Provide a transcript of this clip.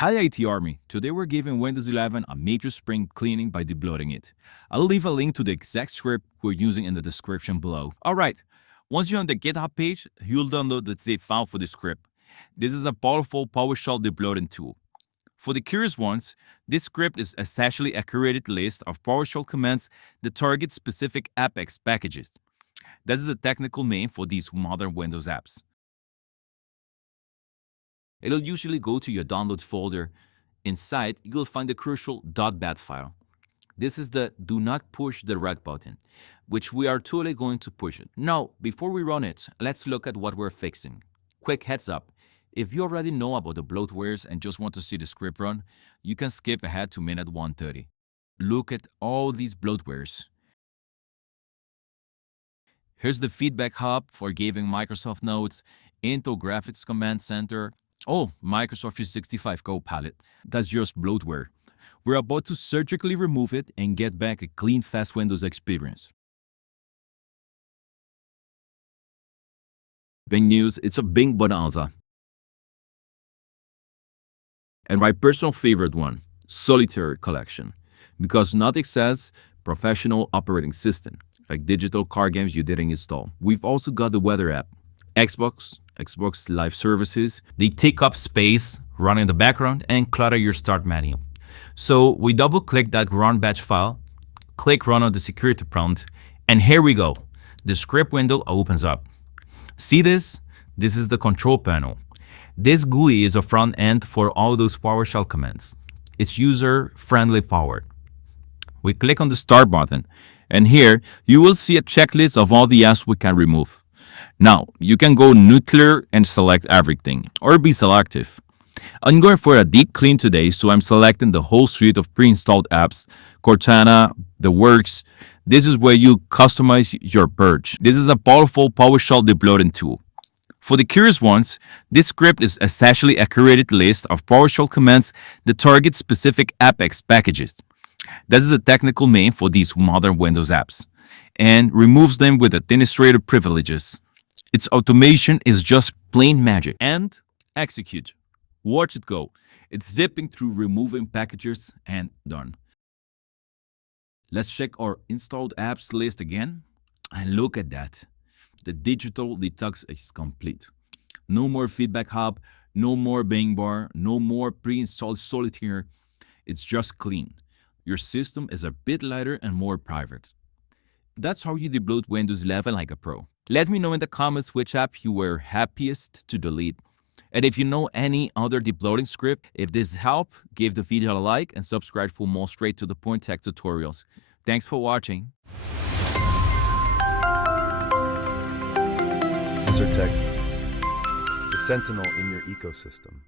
Hi IT Army, today we're giving Windows 11 a major spring cleaning by debloating it. I'll leave a link to the exact script we're using in the description below. Alright, once you're on the GitHub page, you'll download the zip file for the script. This is a powerful PowerShell debloating tool. For the curious ones, this script is essentially a curated list of PowerShell commands that target specific Apex packages. That is a technical name for these modern Windows apps. It'll usually go to your download folder. Inside, you'll find the crucial .bat file. This is the do not push the rec button, which we are totally going to push it. Now, before we run it, let's look at what we're fixing. Quick heads up, if you already know about the bloatwares and just want to see the script run, you can skip ahead to minute 130. Look at all these bloatwares. Here's the feedback hub for giving Microsoft notes, Intel Graphics Command Center, Microsoft 365 Copilot. That's just bloatware. We're about to surgically remove it and get back a clean, fast Windows experience. Big news, it's a big bonanza. And my personal favorite one, Solitaire collection. Because nothing says professional operating system, like digital card games you didn't install. We've also got the weather app, Xbox Live Services. They take up space, run in the background, and clutter your start menu. So we double click that run batch file, click run on the security prompt, and here we go. The script window opens up. See this? This is the control panel. This GUI is a front end for all those PowerShell commands. It's user-friendly powered. We click on the start button, and here you will see a checklist of all the apps we can remove. Now, you can go nuclear and select everything, or be selective. I'm going for a deep clean today, so I'm selecting the whole suite of pre-installed apps, Cortana, the works. This is where you customize your purge. This is a powerful PowerShell debloating tool. For the curious ones, this script is essentially a curated list of PowerShell commands that target specific Apex packages. That is a technical name for these modern Windows apps, and removes them with administrative privileges. Its automation is just plain magic. And execute. Watch it go. It's zipping through removing packages and done. Let's check our installed apps list again. And look at that. The digital detox is complete. No more feedback hub, no more bang bar, no more pre-installed Solitaire. It's just clean. Your system is a bit lighter and more private. That's how you debloat Windows 11 like a pro. Let me know in the comments which app you were happiest to delete. And if you know any other debloating script, if this helped, give the video a like and subscribe for more straight to the point tech tutorials. Thanks for watching. Tech, the sentinel in your ecosystem.